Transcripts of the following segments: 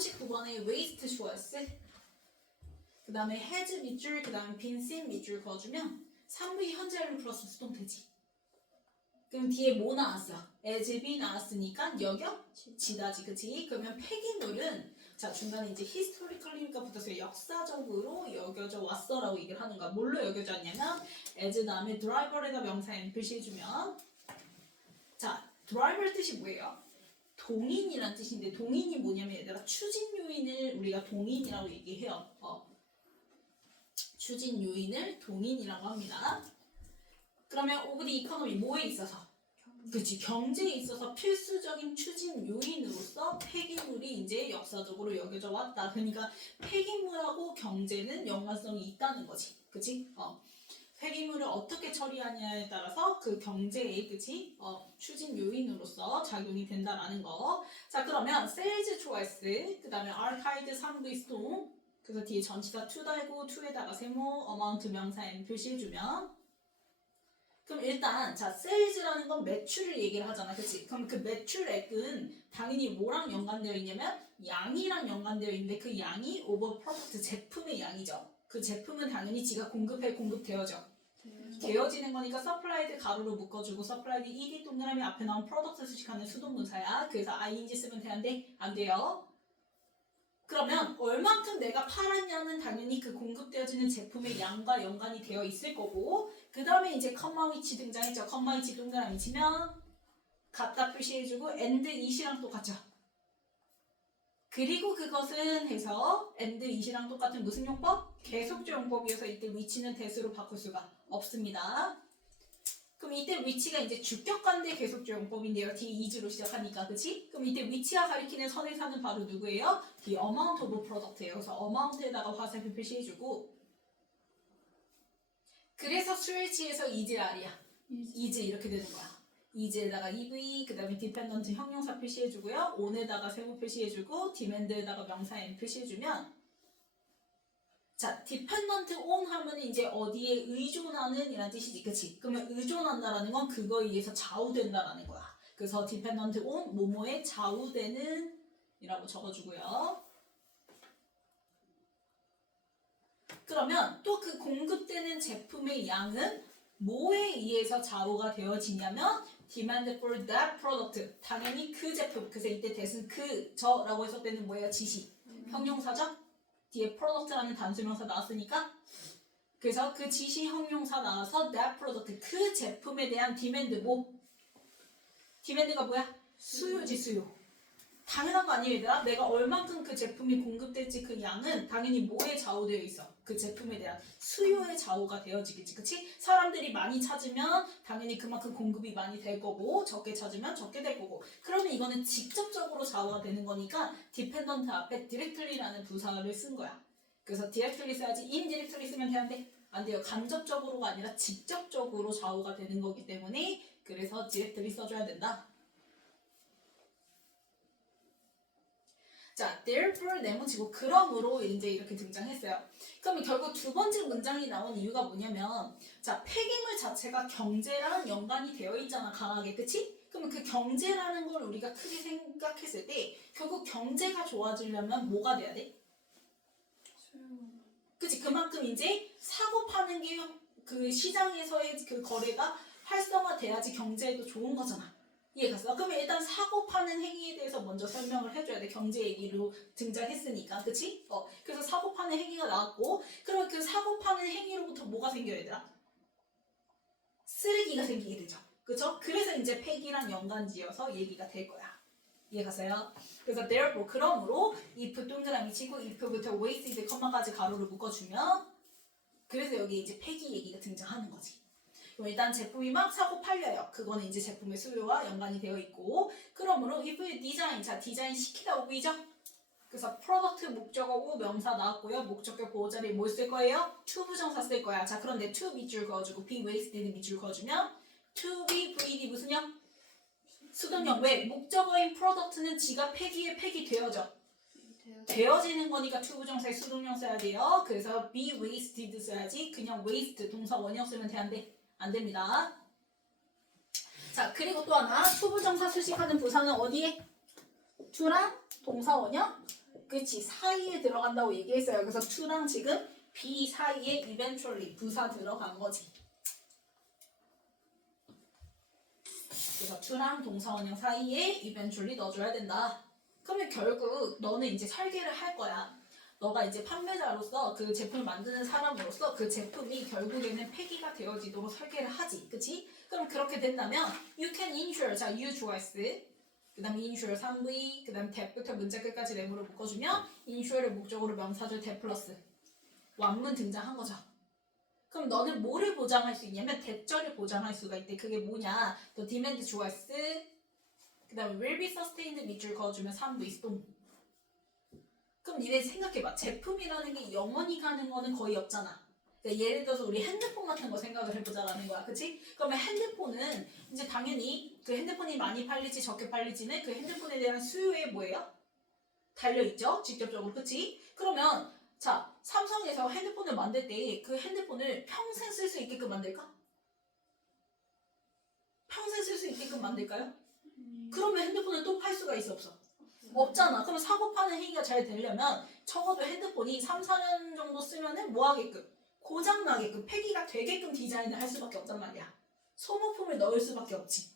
39번에 waste choice, 그 다음에 has 밑줄, 그 다음에 been seen 밑줄 그어주면 3부의 현재 완료 플러스 수동 되지. 그럼 뒤에 뭐 나왔어? as be 나왔으니까 여겨지다지, 그치? 그러면 폐기물은 자 중간에 이제 historically니까 붙어서 역사적으로 여겨져 왔어라고 얘기를 하는 거야. 뭘로 여겨져 왔냐면 as 다음에 driver에다 명사 n 표시해주면 자 driver 뜻이 뭐예요? 동인이란 뜻인데 동인이 뭐냐면 얘들아 추진 요인을 우리가 동인이라고 얘기해요. 추진 요인을 동인이라고 합니다. 그러면 오브디 이코노미 뭐에 있어서? 그치 경제에 있어서 필수적인 추진 요인으로서 폐기물이 이제 역사적으로 여겨져 왔다. 그러니까 폐기물하고 경제는 연관성이 있다는 거지. 그치? 폐기물을 어떻게 처리하냐에 따라서 그 경제의 그치? 추진 요인으로서 작용이 된다라는 거. 자 그러면 sales choice 그 다음에 archived 3부 스동 그래서 뒤에 전치사 to 달고 to에다가 세모 amount 명사 n 표시해주면 그럼 일단 자 sales라는 건 매출을 얘기를 하잖아. 그치? 그럼 그 매출액은 당연히 뭐랑 연관되어 있냐면 양이랑 연관되어 있는데 그 양이 over product 제품의 양이죠. 그 제품은 당연히 지가 되어지는 거니까 supplied 가로로 묶어주고 supplied ed 동그라미 앞에 나온 product 수식하는 수동문사야. 그래서 ing 쓰면 되는데 안 돼요. 그러면 얼만큼 내가 팔았냐는 당연히 그 공급되어지는 제품의 양과 연관이 되어 있을 거고 그 다음에 이제 컴마 위치 등장했죠. 컴마 위치 동그라미 치면 같다 표시해주고 and it이랑 똑같죠. 그리고 그것은 해서 and it이랑 똑같은 무슨 용법? 계속적 용법이어서 이때 위치는 대수로 바꿀 수가 없습니다. 그럼 이때 위치가 이제 주격관대 계속적 용법인데요. 뒤에 is로 시작하니까 그치? 그럼 이때 위치가 가리키는 선행사는 바로 누구예요? 뒤에 amount of product예요. 그래서 amount에다가 화살표 표시해주고 그래서 스위치에서 is를 알이야. is 이렇게 되는 거야. is에다가 ev 그 다음에 dependent 형용사 표시해주고요. on에다가 세모 표시해주고 demand에다가 명사 n 표시해주면 자, dependent on 하면 이제 어디에 의존하는 이란 뜻이지, 그치? 그러면 의존한다라는 건 그거에 의해서 좌우된다라는 거야. 그래서 dependent on 뭐뭐에 좌우되는 이라고 적어주고요. 그러면 또 그 공급되는 제품의 양은 뭐에 의해서 좌우가 되어지냐면 demand for that product 당연히 그 제품 그래서 이때 대신 그 저라고 해서 때는 뭐예요? 지시 형용사죠? 뒤에 product라는 단수명사 나왔으니까 그래서 그 지시 형용사 나와서 that product 그 제품에 대한 demand 뭐? demand가 뭐야? 수요지 수요. 당연한 거 아니에요 얘들아? 내가 얼만큼 그 제품이 공급될지 그 양은 당연히 뭐에 좌우되어 있어? 그 제품에 대한 수요에 좌우가 되어지겠지 그치? 사람들이 많이 찾으면 당연히 그만큼 공급이 많이 될 거고 적게 찾으면 적게 될 거고 그러면 이거는 직접적으로 좌우가 되는 거니까 dependent 앞에 directly라는 부사를 쓴 거야. 그래서 directly 써야지 indirectly 쓰면 되는데 안 돼요. 간접적으로가 아니라 직접적으로 좌우가 되는 거기 때문에 그래서 directly 써줘야 된다. 자, therefore 네모치고 그러므로 이제 이렇게 등장했어요. 그러면 결국 두 번째 문장이 나온 이유가 뭐냐면 자, 폐기물 자체가 경제랑 연관이 되어 있잖아, 강하게. 그치? 그러면 그 경제라는 걸 우리가 크게 생각했을 때 결국 경제가 좋아지려면 뭐가 돼야 돼? 그치? 그만큼 이제 사고 파는 게 그 시장에서의 그 거래가 활성화돼야지 경제에도 좋은 거잖아. 이해갔어? 그러면 일단 사고 파는 행위에 대해서 먼저 설명을 해줘야 돼. 경제 얘기로 등장했으니까. 그치? 그래서 사고 파는 행위가 나왔고 그러면 그 사고 파는 행위로부터 뭐가 생겨야 되나? 쓰레기가 생기게 되죠. 그쵸? 그래서 이제 폐기랑 연관지어서 얘기가 될 거야. 이해갔어요? 그래서 therefore 그러므로 if 동그라미 치고 if부터 wasted 컴마까지 가로를 묶어주면 그래서 여기 이제 폐기 얘기가 등장하는 거지. 일단 제품이 막 사고 팔려요. 그거는 이제 제품의 수요와 연관이 되어 있고 그러므로 if 디자인, 자 디자인 시키라고 보이죠? 그래서 프로덕트 목적어고 명사 나왔고요. 목적격 보호자리에 뭘 쓸 거예요? to 부정사 쓸 거야. 자 그런데 to 밑줄 그어주고 be wasted 밑줄 그어주면 to be vd 무슨요? 수동형. 왜? 목적어인 프로덕트는 지가 폐기에 폐기되어져. 되어지는 거니까 to 부정사에 수동형 써야 돼요. 그래서 be wasted 써야지. 그냥 waste 동사 원형 쓰면 되는데 안 됩니다. 자, 그리고 또 하나. 투부정사 수식하는 부사는 어디에? to랑 동사 원형 그치 사이에 들어간다고 얘기했어요. 그래서 to랑 지금 be 사이에 eventually 부사 들어간 거지. 그래서 to랑 동사원형 사이에 eventually 넣어줘야 된다. 그러면 결국 너는 이제 설계를 할 거야. 너가 이제 판매자로서 그 제품을 만드는 사람으로서 그 제품이 결국에는 폐기가 되어지도록 설계를 하지. 그치? 그럼 그렇게 된다면 you can insure. 자, you 좋아했어. 그 다음에 insure 3V, 그 다음에 that부터 문자 끝까지 네모를 묶어주면 insure의 목적으로 명사절 that 플러스 완문 등장한 거죠. 그럼 너는 뭐를 보장할 수 있냐면 that절을 보장할 수가 있대. 그게 뭐냐? 너 demand 좋아했어. 그 다음에 will be sustained 밑줄 그어주면 3V 스동. 그럼 니네 생각해봐. 제품이라는 게 영원히 가는 거는 거의 없잖아. 그러니까 예를 들어서 우리 핸드폰 같은 거 생각을 해보자라는 거야. 그치? 그러면 핸드폰은 이제 당연히 그 핸드폰이 많이 팔릴지 적게 팔릴지는 그 핸드폰에 대한 수요에 뭐예요? 달려있죠? 직접적으로. 그치? 그러면 자, 삼성에서 핸드폰을 만들 때 그 핸드폰을 평생 쓸 수 있게끔 만들까? 평생 쓸 수 있게끔 만들까요? 그러면 핸드폰을 또 팔 수가 있어 없어? 없잖아. 그럼 사고 파는 행위가 잘 되려면 적어도 핸드폰이 3, 4년 정도 쓰면은 뭐 하게끔? 고장 나게끔, 폐기가 되게끔 디자인을 할 수밖에 없단 말이야. 소모품을 넣을 수밖에 없지.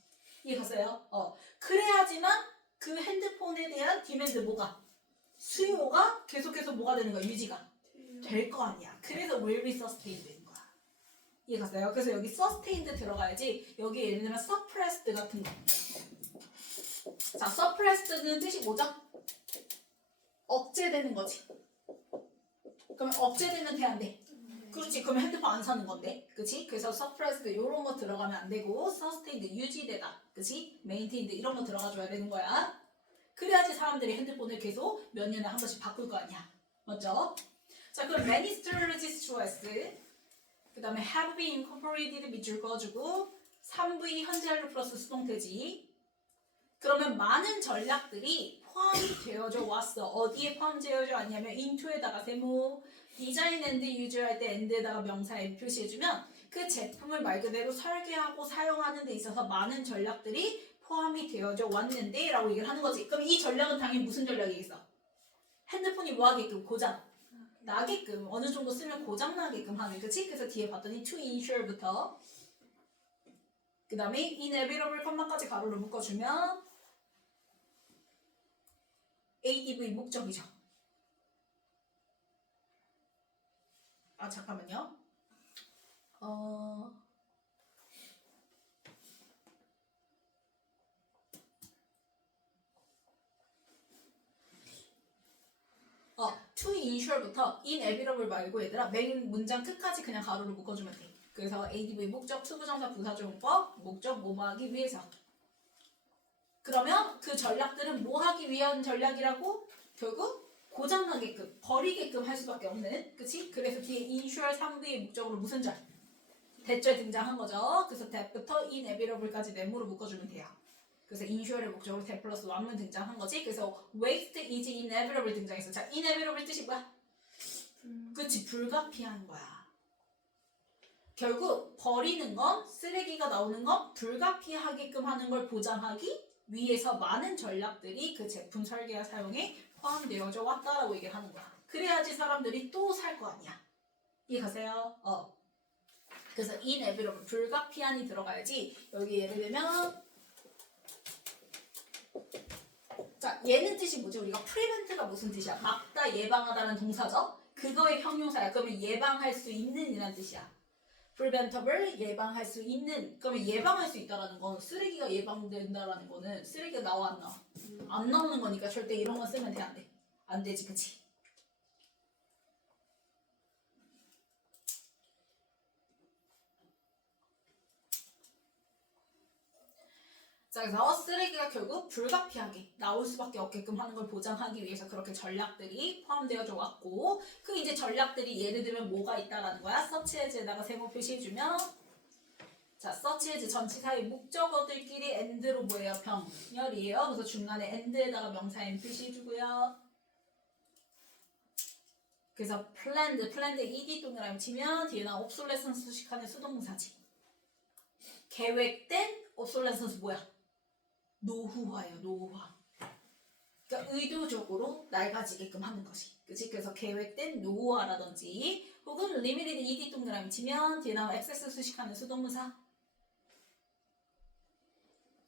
이해 갔어요? 그래야지만 그 핸드폰에 대한 디맨드 뭐가? 수요가 계속해서 뭐가 되는 거야? 유지가 될 거 아니야. 그래서 will be sustained 되는 거야. 이해 갔어요? 그래서 여기 sustained 들어가야지. 여기 예를 들면 suppressed 같은 거. 자, suppressed는 뜻이 뭐죠? 억제되는 거지. 그러면 억제되면 돼, 안 돼? 그렇지. 그러면 핸드폰 안 사는 건데. 그치? 그래서 suppressed 이런 거 들어가면 안 되고 sustained 유지되다. 그치? maintained 이런 거 들어가줘야 되는 거야. 그래야지 사람들이 핸드폰을 계속 몇 년에 한 번씩 바꿀 거 아니야. 맞죠? 자, 그럼 many strategies choice. 그 다음에 have been incorporated 밑줄 그어주고 3V 현재 완료 플러스 수동태지. 그러면 많은 전략들이 포함이 되어져 왔어. 어디에 포함되어져 왔냐면 into에다가 세모, 디자인 앤드 유저 할 때 앤드에다가 명사 M 표시해주면 그 제품을 말 그대로 설계하고 사용하는 데 있어서 많은 전략들이 포함이 되어져 왔는데 라고 얘기를 하는 거지. 그럼 이 전략은 당연히 무슨 전략이겠어? 핸드폰이 뭐 하게끔? 고장 나게끔, 어느 정도 쓰면 고장 나게끔 하는, 그치? 그래서 뒤에 봤더니 to insure부터 그 다음에 inevitable 컴마까지 가로로 묶어주면 ADV 목적이죠. 아, 잠깐만요. to insure부터 inevitable 말고 얘들아 메인 문장 끝까지 그냥 가로로 묶어주면 돼. 그래서 ADV 목적, 투부정사 부사조용법, 목적 뭐뭐 하기 위해서. 그러면 그 전략들은 뭐 하기 위한 전략이라고? 결국 고장나게끔, 버리게끔 할 수밖에 없는, 그치? 그래서 뒤에 insure 3V의 목적으로 무슨 절? 대절 등장한 거죠. 그래서 that부터 inevitable까지 네모로 묶어주면 돼요. 그래서 insure의 목적으로 that 플러스 완문 등장한 거지. 그래서 waste is inevitable 등장했어. 자, inevitable 뜻이 뭐야? 그치, 불가피한 거야. 결국 버리는 건, 쓰레기가 나오는 건 불가피하게끔 하는 걸 보장하기 위해서 많은 전략들이 그 제품 설계와 사용에 포함되어져 왔다라고 얘기를 하는 거야. 그래야지 사람들이 또 살 거 아니야. 이해 가세요? 그래서 inevitable, 불가피한이 들어가야지. 여기 예를 들면 자, 얘는 뜻이 뭐지? 우리가 prevent가 무슨 뜻이야? 막다, 예방하다는 동사죠? 그거의 형용사야. 그러면 예방할 수 있는 이란 뜻이야. preventable, 예방할 수 있는. 그러면 예방할 수 있다라는 건 쓰레기가 예방된다라는 거는 쓰레기가 나와 안 나와? 안 나오는 거니까 절대 이런 거 쓰면 돼, 안 돼? 안 되지, 그치? 자, 그래서 쓰레기가 결국 불가피하게 나올 수밖에 없게끔 하는 걸 보장하기 위해서 그렇게 전략들이 포함되어져 왔고, 그 이제 전략들이 예를 들면 뭐가 있다라는 거야? search as에다가 세모 표시해주면, 자, search as 전치사의 목적어들끼리 and로 뭐예요? 병렬이에요. 그래서 중간에 and에다가 명사 n 표시해주고요. 그래서 planned ed 동그라미 치면 뒤에 나 obsolescence 수식하는 수동사지. 계획된 obsolescence 뭐야? 노후화예요, 노후화. 그러니까 의도적으로 낡아지게끔 하는 것이. 그치? 그래서 계획된 노후화라든지 혹은 limited ed 동그라미 치면 뒤에 나와 액세스 수식하는 수동문사.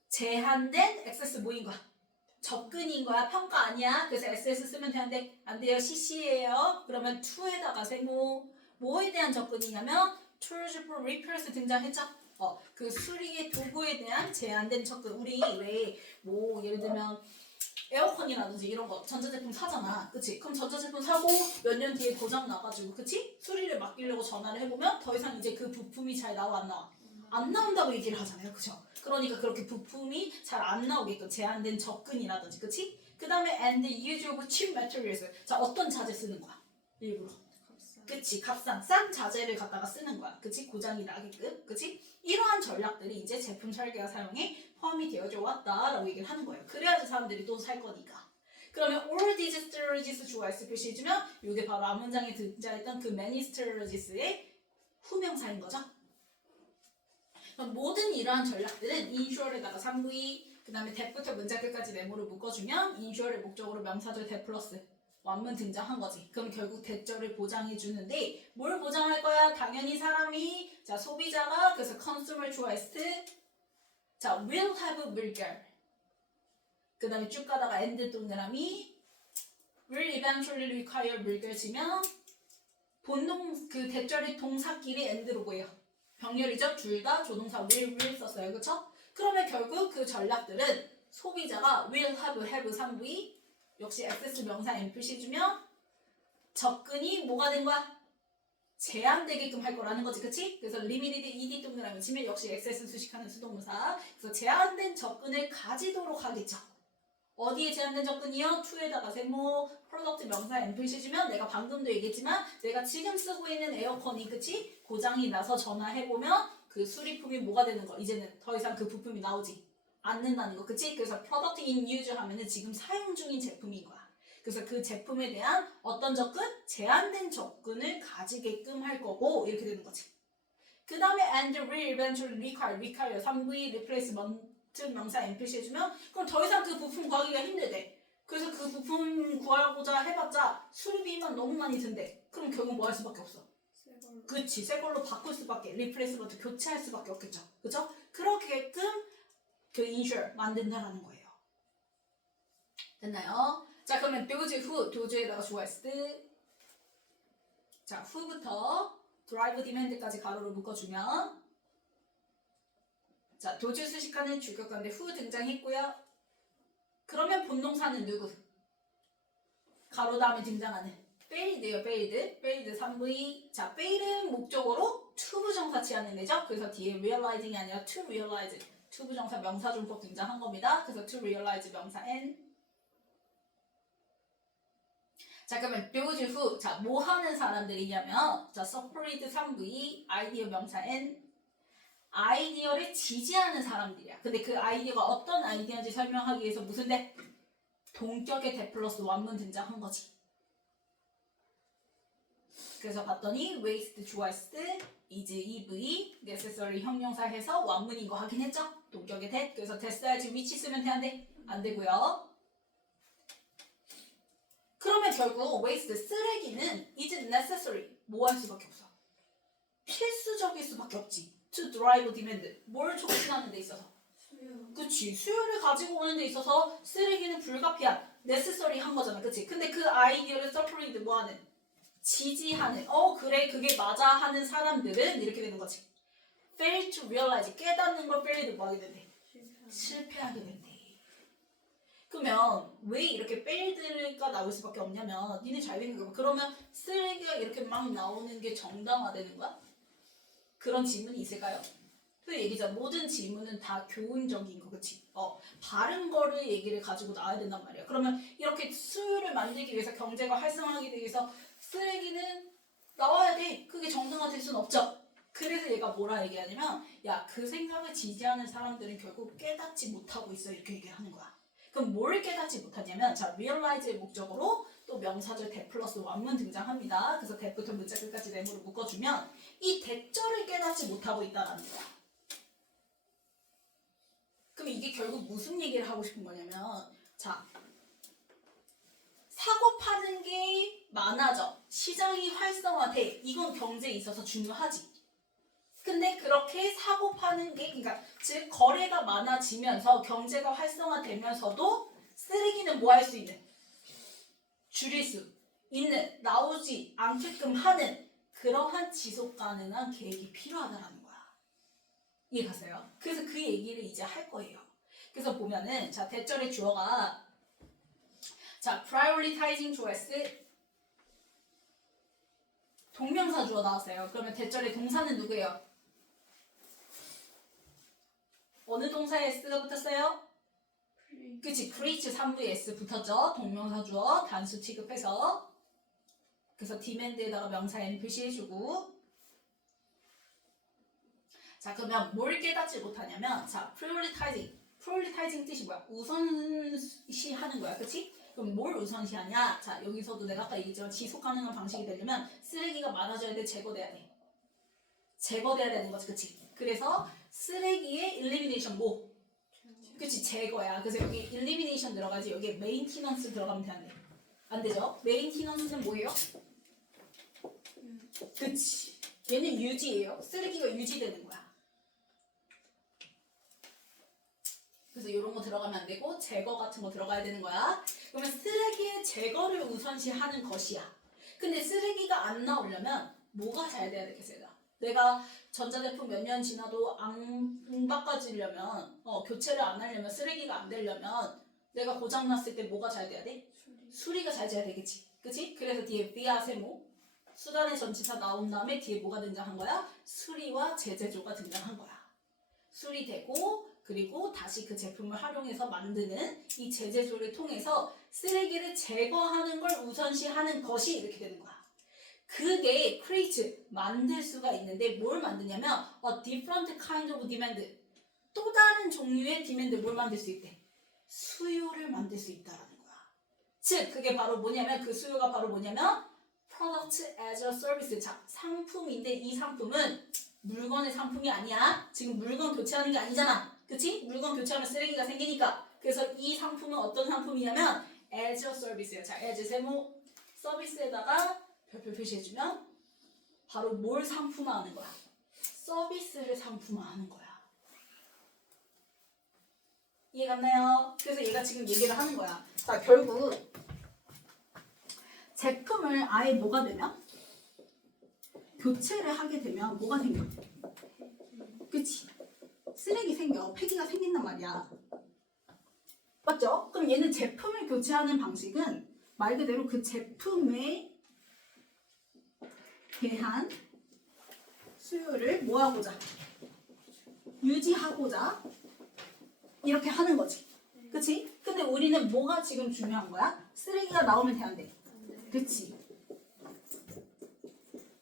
제한된 액세스 뭐인 거야? 접근인 거야. 평가 아니야. 그래서 SS 쓰면 되는데 안 돼요. CC예요. 그러면 to에다가 세모. 뭐에 대한 접근이냐면 tools for repairs 등장했죠. 그 수리의 도구에 대한 제한된 접근. 우리 왜 뭐 예를 들면 에어컨이라든지 이런 거 전자제품 사잖아. 그치? 그럼 전자제품 사고 몇 년 뒤에 고장 나가지고 그치? 수리를 맡기려고 전화를 해보면 더 이상 이제 그 부품이 잘 나와 안 나와? 안 나온다고 얘기를 하잖아요. 그쵸? 그러니까 그렇게 부품이 잘 안 나오게끔 제한된 접근이라든지 그치? 그 다음에 and the use of cheap materials. 자, 어떤 자재 쓰는 거야? 일부러. 그치? 값싼 싼 자재를 갖다가 쓰는 거야. 그치? 고장이 나게끔. 그치? 이러한 전략들이 이제 제품 설계와 사용에 포함이 되어져 왔다라고 얘기를 하는 거예요. 그래야지 사람들이 또 살 거니까. 그러면 all these strategies 좋아했을 표시해주면 이게 바로 앞문장에 등장했던 그 many strategies의 후명사인 거죠. 그럼 모든 이러한 전략들은 insure에다가 3V 그 다음에 that부터 문장 끝까지 네모를 묶어주면 insure의 목적으로 명사절 that 플러스 완문 등장한 거지. 그럼 결국 대절을 보장해 주는데 뭘 보장할 거야? 당연히 사람이 자 소비자가 그래서 consumer 좋아했을 자 will have 물결 그 다음에 쭉 가다가 end 동그라미 will eventually require 물결 치면 본동 그 대절의 동사끼리 end로 보여. 병렬이죠. 둘 다 조동사 will 썼어요. 그쵸? 그러면 결국 그 전략들은 소비자가 will have 3V 역시 access 명사 n 표시해주면 접근이 뭐가 된 거야? 제한되게끔 할 거라는 거지. 그치? 그래서 limited ed 동그라미 치면 역시 access 수식하는 수동사. 그래서 제한된 접근을 가지도록 하겠죠. 어디에 제한된 접근이요? to에다가 세모 프로덕트 명사 n 표시해주면 내가 방금도 얘기했지만 내가 지금 쓰고 있는 에어컨이 그치? 고장이 나서 전화해보면 그 수리품이 뭐가 되는 거? 이제는 더 이상 그 부품이 나오지 않는다는 거. 그치? 그래서 product in use 하면은 지금 사용 중인 제품인 거야. 그래서 그 제품에 대한 어떤 접근? 제한된 접근을 가지게끔 할 거고 이렇게 되는 거지. 그 다음에 and will eventually require 3V replacement 명사 n 표시해주면 그럼 더 이상 그 부품 구하기가 힘들대. 그래서 그 부품 구하고자 해봤자 수리비만 너무 많이 든대. 그럼 결국 뭐 할 수밖에 없어? 그치, 새 걸로 바꿀 수밖에, 리플레이스먼트 교체할 수밖에 없겠죠. 그죠? 그렇게끔 그 insure 만든다라는 거예요. 됐나요? 자, 그러면 도주 후, 도주에다가 주어했을 때 자, 후부터 drive demand까지 가로로 묶어주면 자, 도주 수식하는 주격관대 후 등장했고요. 그러면 본동사는 누구? 가로 다음에 등장하는 failed예요. failed 3V. 자, fail은 목적어로 to 부정사 취하는 애죠. 그래서 뒤에 realizing이 아니라 to realize to 부정사 명사준법 등장한 겁니다. 그래서 to realize 명사 n. 자, 그러면 도주 후, 자, 뭐 하는 사람들이냐면 자, supported 3V 아이디어 명사 n. 아이디어를 지지하는 사람들이야. 근데 그 아이디어가 어떤 아이디어인지 설명하기 위해서 무슨 대? 동격의 대 플러스 완문 등장한 거지. 그래서 봤더니 waste 좋아했을 때 is EV necessary 형용사 해서 완문인 거 확인했죠? 동격의 대. 그래서 됐어야지 which 쓰면 돼 안 돼? 안 되고요. 그러면 결국 waste 쓰레기는 is necessary 뭐 할 수밖에 없어? 필수적일 수밖에 없지. to drive demand 뭘 촉진하는 데 있어서 그치 수요를 가지고 오는 데 있어서 쓰레기는 불가피한 necessary 한 거잖아. 그치? 근데 그 아이디어를 support 뭐하는 지지하는 그래 그게 맞아 하는 사람들은 이렇게 되는 거지. fail to realize 깨닫는 걸 fail도 뭐하게 된대? 실패하게 된대. 그러면 왜 이렇게 fail드가 나올 수밖에 없냐면 니네 잘 생각해봐. 그러면 쓰레기가 이렇게 막 나오는 게 정당화되는 거야? 그런 질문이 있을까요? 그 얘기죠. 모든 질문은 다 교훈적인 거, 그치? 바른 거를 얘기를 가지고 나와야 된단 말이야. 그러면 이렇게 수요를 만들기 위해서 경제가 활성화하기 위해서 쓰레기는 나와야 돼. 그게 정당화될 수는 없죠. 그래서 얘가 뭐라 얘기하냐면 야, 그 생각을 지지하는 사람들은 결국 깨닫지 못하고 있어. 이렇게 얘기를 하는 거야. 그럼 뭘 깨닫지 못하냐면 자, realize의 목적으로 또 명사절 that 플러스 완문 등장합니다. 그래서 that부터 문자 끝까지 네모를 묶어주면 이 that절을 깨닫지 못하고 있다는 거야. 그럼 이게 결국 무슨 얘기를 하고 싶은 거냐면 자, 많아져. 시장이 활성화돼. 이건 경제에 있어서 중요하지. 근데 그렇게 사고 파는 게, 그러니까 즉 거래가 많아지면서 경제가 활성화되면서도 쓰레기는 뭐 할 수 있는? 줄일 수 있는, 나오지 않게끔 하는 그러한 지속 가능한 계획이 필요하다라는 거야. 이해가세요? 그래서 그 얘기를 이제 할 거예요. 그래서 보면은 자 대절의 주어가 자 prioritizing 주어스 동명사 주어 나왔어요. 그러면 대절의 동사는 누구예요? 어느 동사에 S가 붙었어요? 그치, create 3부에 S 붙었죠. 동명사 주어 단수 취급해서. 그래서 demand에다가 명사 N 표시해주고. 자 그러면 뭘 깨닫지 못하냐면 자 prioritizing 뜻이 뭐야? 우선시하는 거야. 그치? 그럼 뭘 우선시하냐? 자 여기서도 내가 아까 얘기했지만 지속 가능한 방식이 되려면 쓰레기가 많아져야 돼? 제거돼야 돼? 제거돼야 되는 거지. 그치? 그래서 쓰레기의 elimination 뭐? 그치, 제거야. 그래서 여기 elimination 들어가지 여기에 maintenance 들어가면 돼, 안 돼? 안 되죠? maintenance는 뭐예요? 그치. 얘는 유지예요. 쓰레기가 유지되는 거야. 그래서 이런 거 들어가면 안 되고 제거 같은 거 들어가야 되는 거야. 그러면 쓰레기의 제거를 우선시하는 것이야. 근데 쓰레기가 안 나오려면 뭐가 잘 돼야 되겠어요? 내가 전자제품 몇 년 지나도 안 바꿔지려면 교체를 안 하려면 쓰레기가 안 되려면 내가 고장났을 때 뭐가 잘 돼야 돼? 수리가 잘 돼야 되겠지. 그치? 그래서 뒤에 비아세모 수단의 전치사 나온 다음에 뒤에 뭐가 등장한 거야? 수리와 재제조가 등장한 거야. 수리되고 그리고 다시 그 제품을 활용해서 만드는 이 재제조를 통해서 쓰레기를 제거하는 걸 우선시하는 것이 이렇게 되는 거야. 그게 create, 만들 수가 있는데 뭘 만드냐면 a different kind of demand, 또 다른 종류의 demand 뭘 만들 수 있대? 수요를 만들 수 있다라는 거야. 즉 그게 바로 뭐냐면 그 수요가 바로 뭐냐면 product as a service, 자 상품인데 이 상품은 물건의 상품이 아니야. 지금 물건 교체하는 게 아니잖아. 그치? 물건 교체하면 쓰레기가 생기니까. 그래서 이 상품은 어떤 상품이냐면 as a service야. 자 as 세모 서비스에다가 별표 표시해주면 바로 뭘 상품화하는 거야? 서비스를 상품화하는 거야. 이해갔나요? 그래서 얘가 지금 얘기를 하는 거야. 자 결국 제품을 아예 뭐가 되면? 교체를 하게 되면 뭐가 생겨? 그치? 쓰레기 생겨. 폐기가 생긴단 말이야. 맞죠? 그럼 얘는 제품을 교체하는 방식은 말 그대로 그 제품에 대한 수요를 뭐하고자? 유지하고자 이렇게 하는 거지. 그치? 근데 우리는 뭐가 지금 중요한 거야? 쓰레기가 나오면 돼, 안 돼? 그치?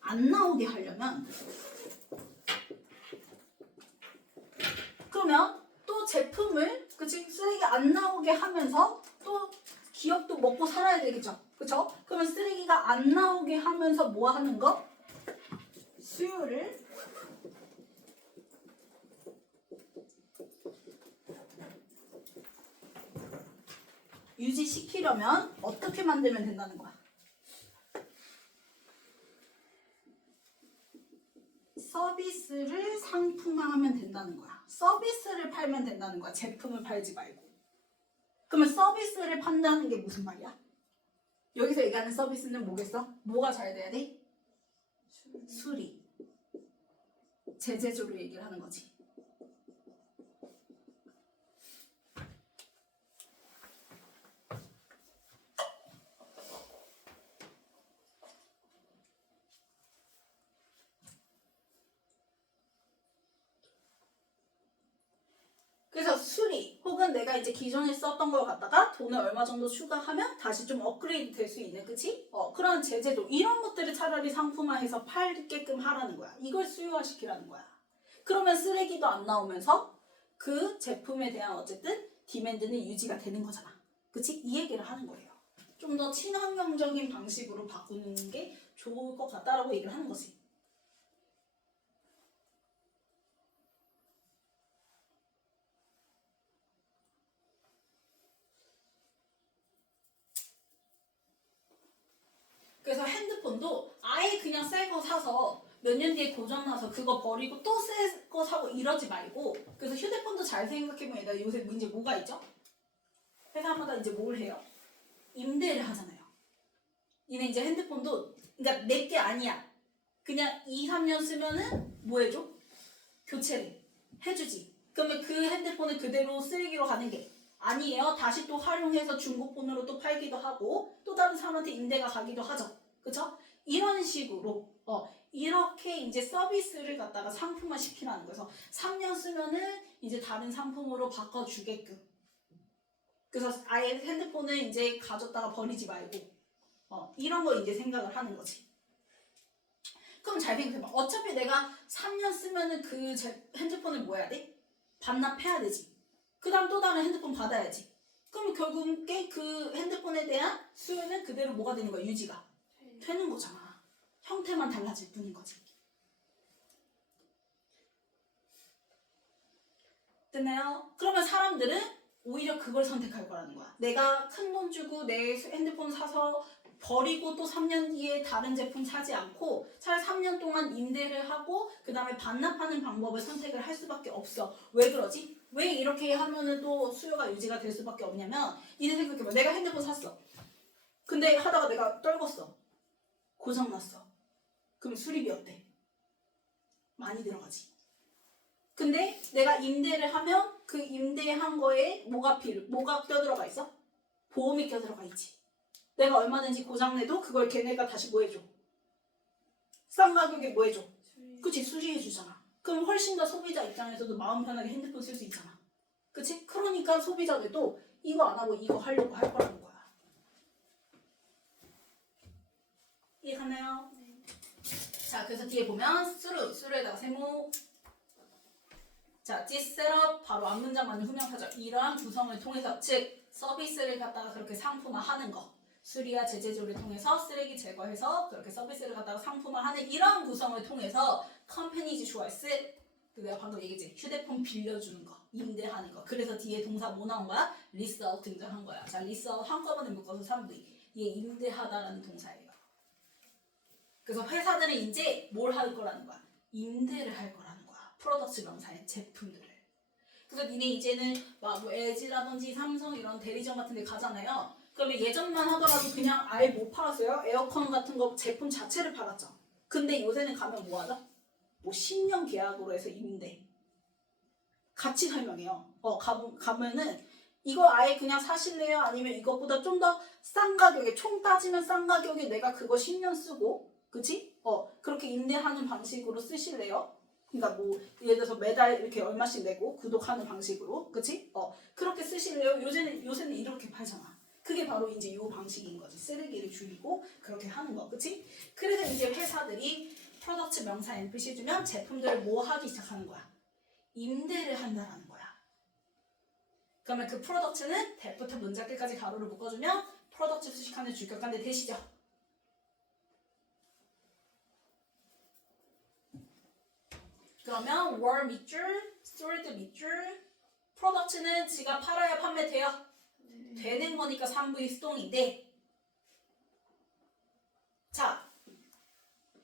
안 나오게 하려면 그러면 또 제품을 그치? 쓰레기 안 나오게 하면서 또 기업도 먹고 살아야 되겠죠? 그쵸? 그러면 쓰레기가 안 나오게 하면서 뭐 하는 거? 수요를 유지시키려면 어떻게 만들면 된다는 거야? 서비스를 상품화하면 된다는 거야. 서비스를 팔면 된다는 거야. 제품을 팔지 말고. 그러면 서비스를 판다는 게 무슨 말이야? 여기서 얘기하는 서비스는 뭐겠어? 뭐가 잘 돼야 돼? 수리. 재제조로 얘기를 하는 거지. 그래서 수리 혹은 내가 이제 기존에 썼던 걸 갖다가 돈을 얼마 정도 추가하면 다시 좀 업그레이드 될 수 있는, 그치? 그런 제재도 이런 것들을 차라리 상품화해서 팔게끔 하라는 거야. 이걸 수요화시키라는 거야. 그러면 쓰레기도 안 나오면서 그 제품에 대한 어쨌든 디맨드는 유지가 되는 거잖아. 그치? 이 얘기를 하는 거예요. 좀 더 친환경적인 방식으로 바꾸는 게 좋을 것 같다라고 얘기를 하는 거지. 그래서 핸드폰도 아예 그냥 새 거 사서 몇 년 뒤에 고장나서 그거 버리고 또 새 거 사고 이러지 말고 그래서 휴대폰도 잘 생각해보면 얘들아 요새 이제 뭐가 있죠? 회사마다 이제 뭘 해요? 임대를 하잖아요. 얘네 이제 핸드폰도 그러니까 내 게 아니야. 그냥 2, 3년 쓰면은 뭐 해줘? 교체를 해주지. 그러면 그 핸드폰은 그대로 쓰레기로 가는 게 아니에요. 다시 또 활용해서 중고폰으로 또 팔기도 하고 또 다른 사람한테 임대가 가기도 하죠. 그쵸? 이런 식으로 이렇게 이제 서비스를 갖다가 상품화 시키라는 거예요. 그래서 3년 쓰면은 이제 다른 상품으로 바꿔주게끔. 그래서 아예 핸드폰을 이제 가졌다가 버리지 말고 이런 거 이제 생각을 하는 거지. 그럼 잘 생각해봐. 어차피 내가 3년 쓰면은 그 핸드폰을 뭐 해야 돼? 반납해야 되지. 그 다음 또 다른 핸드폰 받아야지. 그럼 결국에 그 핸드폰에 대한 수요는 그대로 뭐가 되는 거야? 유지가 되는 거잖아. 형태만 달라질 뿐인 거지. 됐나요? 그러면 사람들은 오히려 그걸 선택할 거라는 거야. 내가 큰 돈 주고 내 핸드폰 사서 버리고 또 3년 뒤에 다른 제품 사지 않고 차라리 3년 동안 임대를 하고 그 다음에 반납하는 방법을 선택을 할 수밖에 없어. 왜 그러지? 왜 이렇게 하면은 또 수요가 유지가 될 수밖에 없냐면 니네 생각해봐. 내가 핸드폰 샀어. 근데 하다가 내가 떨궜어. 고장났어. 그럼 수리비 어때? 많이 들어가지. 근데 내가 임대를 하면 그 임대한 거에 뭐가 껴들어가 있어? 보험이 껴들어가 있지. 내가 얼마든지 고장내도 그걸 걔네가 다시 뭐 해줘? 싼 가격에 뭐 해줘? 그치? 수리해주잖아. 그럼 훨씬 더 소비자 입장에서도 마음 편하게 핸드폰 쓸 수 있잖아. 그치? 그러니까 소비자들도 이거 안 하고 이거 하려고 할 거라는 거야. 이해가나요? 네. 자, 그래서 뒤에 보면 수루에다가 세모. 자, this setup 바로 앞문장 맞는 후명사죠. 이러한 구성을 통해서 즉 서비스를 갖다가 그렇게 상품화하는 거. 수리와 제재조를 통해서 쓰레기 제거해서 그렇게 서비스를 갖다가 상품화하는 이러한 구성을 통해서 companies choice 내가 방금 얘기했지. 휴대폰 빌려주는 거, 임대하는 거. 그래서 뒤에 동사 뭐 나온 거야? lease out 등장한 거야. 자, lease out 한꺼번에 묶어서 3V. 이게 임대하다라는 동사예요. 그래서 회사들은 이제 뭘 할 거라는 거야? 임대를 할 거라는 거야. 프로덕트 명사의 제품들을. 그래서 니네 이제는 뭐 LG라든지 삼성 이런 대리점 같은 데 가잖아요. 그러면 예전만 하더라도 그냥 아예 못 팔았어요. 에어컨 같은 거 제품 자체를 팔았죠. 근데 요새는 가면 뭐 하죠? 뭐 10년 계약으로 해서 임대. 같이 설명해요. 가면은 이거 아예 그냥 사실래요? 아니면 이것보다 좀 더 싼 가격에 총 따지면 싼 가격에 내가 그거 10년 쓰고 그치? 그렇게 임대하는 방식으로 쓰실래요? 그러니까 뭐 예를 들어서 매달 이렇게 얼마씩 내고 구독하는 방식으로 그치? 그렇게 쓰실래요? 요새는 이렇게 팔잖아. 그게 바로 이제 이 방식인 거지. 쓰레기를 줄이고 그렇게 하는 거, 그치? 그래서 이제 회사들이 프로덕트 명사 NPC 해주면 제품들을 뭐 하기 시작하는 거야? 임대를 한다라는 거야. 그러면 그 프로덕트는 대부터 문장 끝까지 가로를 묶어주면 프로덕트 수식하는 주격관대 되시죠? 그러면 월 밑줄, 스토리드 밑줄, 프로덕트는 지가 팔아야 판매돼요. 되는 거니까 3V 수동인데 자,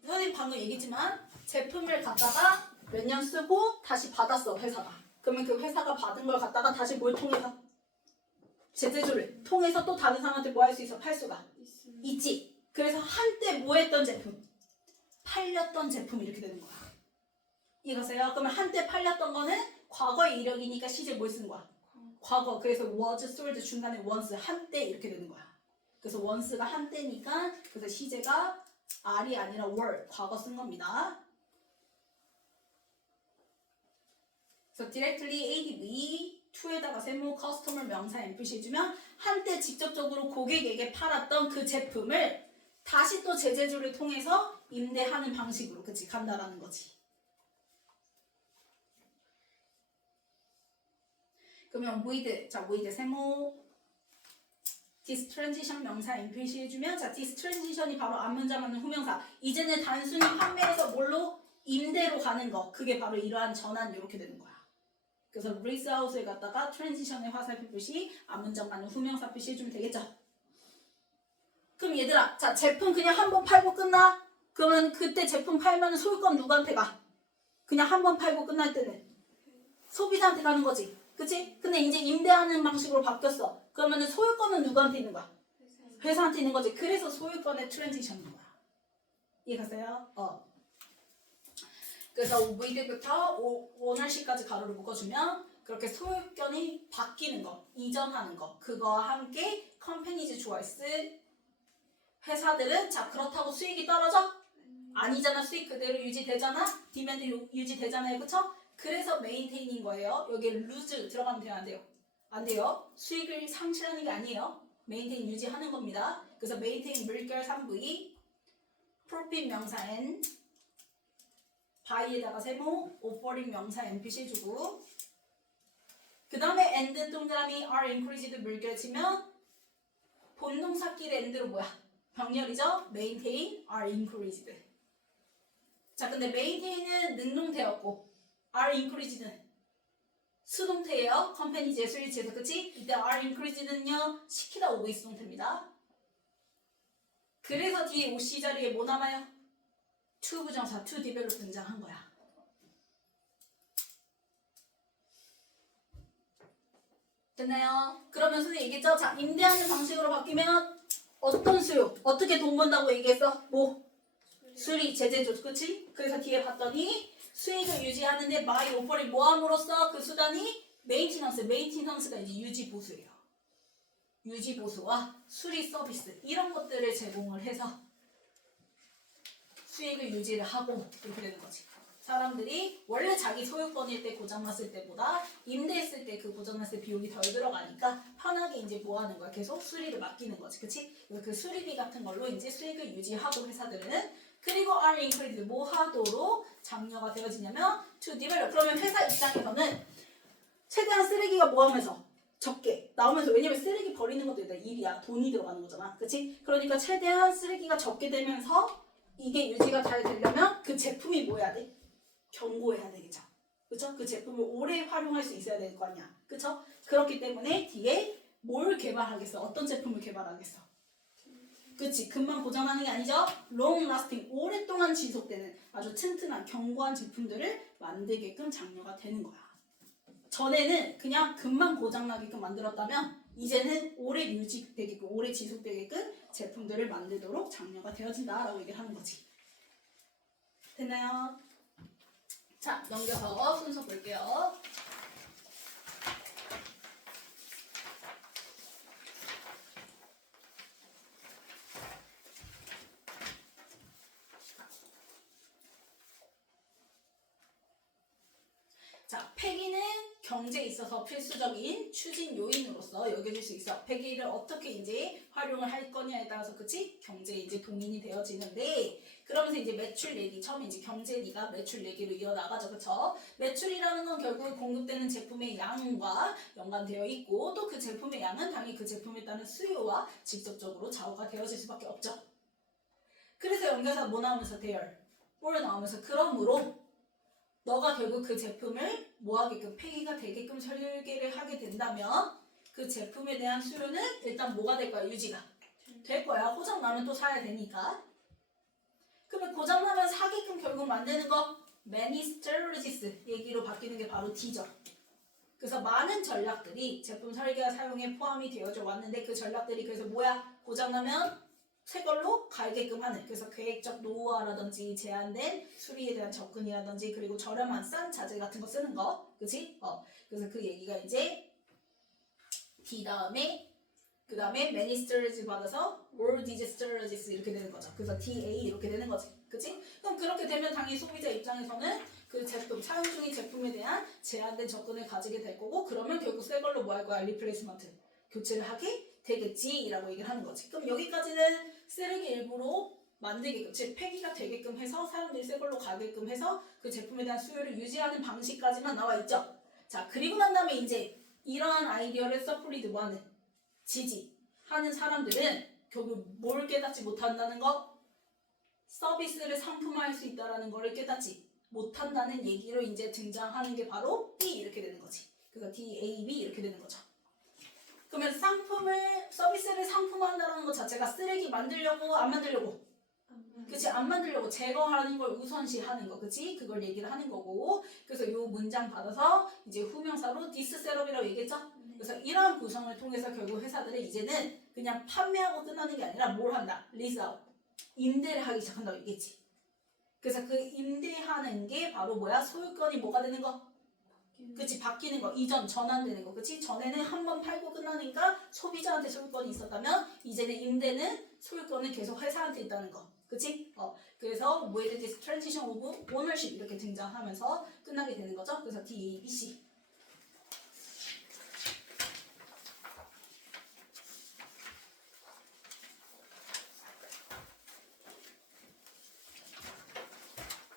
선생님 방금 얘기했지만 제품을 갖다가 몇 년 쓰고 다시 받았어 회사가. 그러면 그 회사가 받은 걸 갖다가 다시 뭘 통해서? 제재조를 통해서 또 다른 사람한테 뭐 할 수 있어? 팔 수가 있지. 그래서 한때 뭐 했던 제품? 팔렸던 제품 이렇게 되는 거야. 이거세요. 그러면 한때 팔렸던 거는 과거의 이력이니까 시제 뭘 쓰는 거야? 과거. 그래서 was, sold 중간에 once 한때 이렇게 되는 거야. 그래서 once가 한때니까 그래서 시제가 are이 아니라 were 과거 쓴 겁니다. 그래서 directly ADV to에다가 세모 customer 명사 NPC 해주면 한때 직접적으로 고객에게 팔았던 그 제품을 다시 또 제재조를 통해서 임대하는 방식으로 그치 간다라는 거지. 그러면 with, 자 with 세모 this transition 명사 NPC 해주면 자 this transition이 바로 앞문장 맞는 후명사. 이제는 단순히 판매에서 뭘로? 임대로 가는 거. 그게 바로 이러한 전환 이렇게 되는 거야. 그래서 lease out을 갖다가 transition의 화살표 표시, 앞문장 맞는 후명사 표시 해주면 되겠죠? 그럼 얘들아, 자 제품 그냥 한 번 팔고 끝나? 그러면 그때 제품 팔면 소유권 누구한테 가? 그냥 한 번 팔고 끝날 때는 소비자한테 가는 거지. 그치? 근데 이제 임대하는 방식으로 바뀌었어. 그러면 소유권은 누구한테 있는 거야? 회사한테 있는 거지. 그래서 소유권의 트랜지션인 거야. 이해갔어요? 그래서 with부터 오너십까지 가로를 묶어주면 그렇게 소유권이 바뀌는 거, 이전하는 거, 그거와 함께 컴퍼니즈 초이스 회사들은 자 그렇다고 수익이 떨어져? 아니잖아. 수익 그대로 유지되잖아. 디맨드 유지되잖아요. 그쵸? 그래서 메인테인인 거예요. 여기에 루즈 들어가면 돼요? 안 돼요? 안 돼요. 수익을 상실하는 게 아니에요. 메인테인 유지하는 겁니다. 그래서 메인테인 물결 3V 프로핏 명사 N 바이에다가 세모 오퍼링 명사 NPC 주고 그 다음에 엔드 동그라미 are increased 물결 치면 본동사끼리 엔드로 뭐야? 병렬이죠? maintain are increased. 자 근데 maintain은 능동태였고 are increased는 수동태예요. 컴퍼니즈의 수일치에서 그치? 이때 are increased는요 시키다 오브 수동태입니다. 그래서 뒤에 OC 자리에 뭐 남아요? to 부정사 to develop 등장한 거야. 됐나요? 그러면 선생님 얘기했죠? 자 임대하는 방식으로 바뀌면 어떤 수요? 어떻게 돈 번다고 얘기했어? 뭐? 수리, 제재조, 그치? 그래서 뒤에 봤더니 수익을 유지하는데 my offer이 뭐함으로써 그 수단이 메인티넌스가 이제 유지보수예요. 유지보수와 수리 서비스 이런 것들을 제공을 해서 수익을 유지를 하고 이렇게 되는 거지. 사람들이 원래 자기 소유권일 때 고장났을 때보다 임대했을 때 그 고장났을 때 비용이 덜 들어가니까 편하게 이제 뭐 하는 거야? 계속 수리를 맡기는 거지. 그치? 그래서 그 수리비 같은 걸로 이제 수익을 유지하고 회사들은 그리고 are increased 뭐 하도록 장려가 되어지냐면 to develop. 그러면 회사 입장에서는 최대한 쓰레기가 뭐 하면서 적게 나오면서 왜냐면 쓰레기 버리는 것도 일단 일이야. 돈이 들어가는 거잖아. 그치? 그러니까 최대한 쓰레기가 적게 되면서 이게 유지가 잘 되려면 그 제품이 뭐 해야 돼? 견고해야 되겠죠. 그쵸? 그 제품을 오래 활용할 수 있어야 될 거 아니야. 그쵸? 그렇기 때문에 뒤에 뭘 개발하겠어? 어떤 제품을 개발하겠어? 그치? 금방 고장나는 게 아니죠? long lasting, 오랫동안 지속되는 아주 튼튼한 견고한 제품들을 만들게끔 장려가 되는 거야. 전에는 그냥 금방 고장나게끔 만들었다면 이제는 오래 유지되게끔, 오래 지속되게끔 제품들을 만들도록 장려가 되어진다라고 얘기를 하는 거지. 됐나요? 자, 넘겨서 순서 볼게요. 자, 폐기는 경제에 있어서 필수적인 추진 요인으로서 여겨질 수 있어. 폐기를 어떻게 이제 활용을 할 거냐에 따라서 그치? 경제에 이제 동인이 되어지는데 그러면서 이제 매출 얘기 처음에 이제 경제니까 매출 얘기로 이어나가죠. 그쵸? 매출이라는 건 결국 공급되는 제품의 양과 연관되어 있고 또 그 제품의 양은 당연히 그 제품에 따른 수요와 직접적으로 좌우가 되어질 수밖에 없죠. 그래서 연결사 뭐 나오면서 대열, 볼 나오면서 그러므로 너가 결국 그 제품을 뭐하게끔 폐기가 되게끔 설계를 하게 된다면 그 제품에 대한 수요는 일단 뭐가 될 거야? 유지가 될 거야. 고장나면 또 사야 되니까. 그러면 고장나면 사게끔 결국 만드는 거 many strategies 얘기로 바뀌는 게 바로 D죠. 그래서 많은 전략들이 제품 설계와 사용에 포함이 되어져 왔는데 그 전략들이 그래서 뭐야? 고장나면 새 걸로 갈게끔 하는 그래서 계획적 노후화라든지 제한된 수리에 대한 접근이라든지 그리고 저렴한 싼 자재 같은 거 쓰는 거 그치? 그래서 그 얘기가 이제 D 다음에 그 다음에 many strategies 받아서 all these strategies 이렇게 되는 거죠. 그래서 DA 이렇게 되는 거지. 그치? 그럼 그렇게 되면 당연히 소비자 입장에서는 그 제품, 사용 중인 제품에 대한 제한된 접근을 가지게 될 거고 그러면 결국 새 걸로 뭐 할 거야? 리플레이스먼트 교체를 하게 되겠지라고 얘기를 하는 거지. 그럼 여기까지는 쓰레기 일부로 만들게끔, 즉 폐기가 되게끔 해서 사람들이 새 걸로 가게끔 해서 그 제품에 대한 수요를 유지하는 방식까지만 나와 있죠. 자, 그리고 난 다음에 이제 이러한 아이디어를 서플리드 뭐하는 지지하는 사람들은 결국 뭘 깨닫지 못한다는 거? 서비스를 상품화할 수 있다는 거를 깨닫지 못한다는 얘기로 이제 등장하는 게 바로 B 이렇게 되는 거지. 그래서 D, A, B 이렇게 되는 거죠. 그러면 서비스를 상품화한다는 것 자체가 쓰레기 만들려고 안 만들려고? 그치? 안 만들려고 제거하는 걸 우선시하는 거, 그치? 그걸 얘기를 하는 거고. 그래서 이 문장 받아서 이제 후명사로 디스셋업이라고 얘기했죠? 그래서 이러한 구성을 통해서 결국 회사들은 이제는 그냥 판매하고 끝나는 게 아니라 뭘 한다? 리스아웃. 임대를 하기 시작한다고 얘기했지. 그래서 그 임대하는 게 바로 뭐야? 소유권이 뭐가 되는 거? 그치? 바뀌는 거. 이전, 전환되는 거. 그치? 전에는 한 번 팔고 끝나니까 소비자한테 소유권이 있었다면 이제는 임대는 소유권은 계속 회사한테 있다는 거. 그치? 그래서 with this transition of ownership 이렇게 등장하면서 끝나게 되는 거죠. 그래서 D, A, B, C.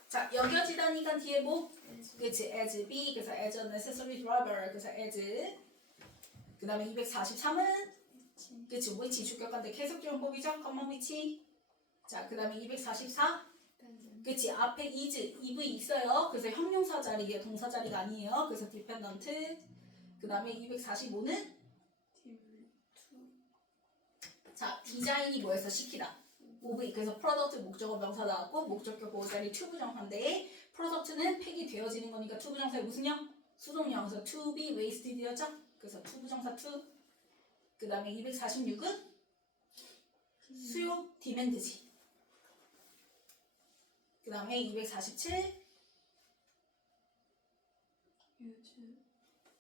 자, 여겨지다니까 뒤에 뭐? 그치? as B, 그래서 as a necessary driver, 그래서 as. 그 다음에 243은 그치? which 주격관대 계속적용법이죠? common which. 자, 그 다음에 244 그치? 앞에 is, EV 있어요. 그래서 형용사 자리에 동사 자리가 아니에요. 그래서 dependent. 그 다음에 245는 자, 디자인이 뭐였어? 시키다. OV. 그래서 프로덕트 목적어 명사 나왔고 목적격 보호 자리 to 부정사인데 프로덕트는 폐기 되어지는 거니까 to 부정사의 무슨 형? 수동형. 그래서 to be wasted였죠? 그래서 to 부정사 to. 그 다음에 246은 수요 demand지. 그 다음에 247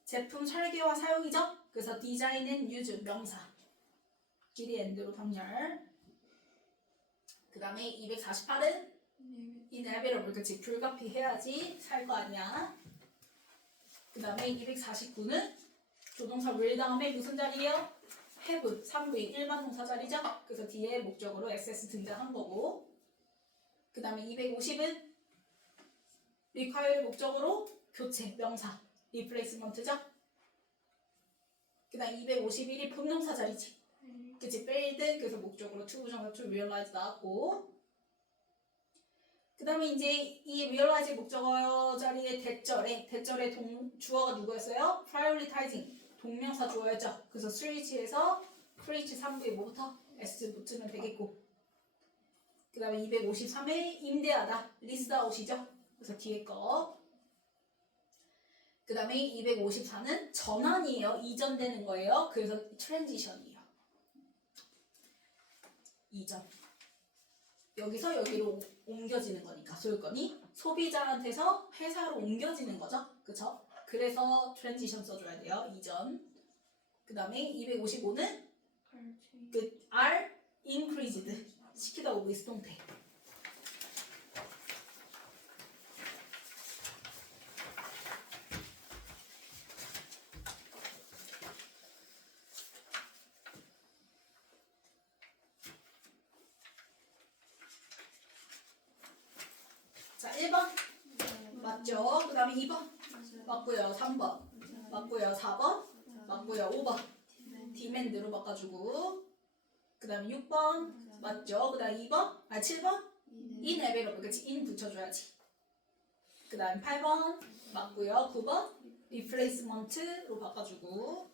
제품 설계와 사용이죠? 그래서 디자인 앤 유즈 명사 길이 엔드로 병렬. 그 다음에 248은 inevitable. 그치? 불가피해야지 살 거 아니야. 그 다음에 249는 조동사 will 다음에 무슨 자리예요? have 3부인 일반 동사 자리죠? 그래서 뒤에 목적으로 ss 등장한 거고. 그 다음에 250은 require 목적으로 교체 명사 replacement죠? 그 다음 251이 분명사 자리지. 그치? build 그래서 목적으로 to 부정사 to realize 나왔고. 그 다음에 이제 이 realize 목적어 자리의 대절의 주어가 누구였어요? prioritizing 동명사 주어였죠. 그래서 switch에서 create 3부에 뭐부터? s 붙으면 되겠고. 그 다음에 253에 임대하다 lease out이죠. 그래서 뒤에 거. 그 다음에 254는 전환이에요. 이전되는 거예요. 그래서 transition이에요. 이전. 여기서 여기로 옮겨지는 거니까 소유권이 소비자한테서 회사로 옮겨지는 거죠. 그쵸? 그래서 transition 써줘야 돼요. 이전. 그 다음에 255는 그 are increased 시키다 오브 수동태. 자, 1번 맞죠? 그 다음에 2번 맞고요. 3번 맞고요. 4번 맞고요. 5번 디맨드로 바꿔주고. 그 다음에 6번 맞죠? 그 다음 2번 7번 inevitable. 그치? in 붙여줘야지. 그 다음 8번 맞고요. 9번 replacement로 바꿔주고.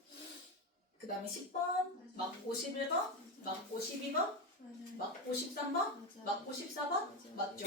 그 다음에 10번 맞고 11번 맞고 12번 맞고 13번 맞고 14번 맞죠?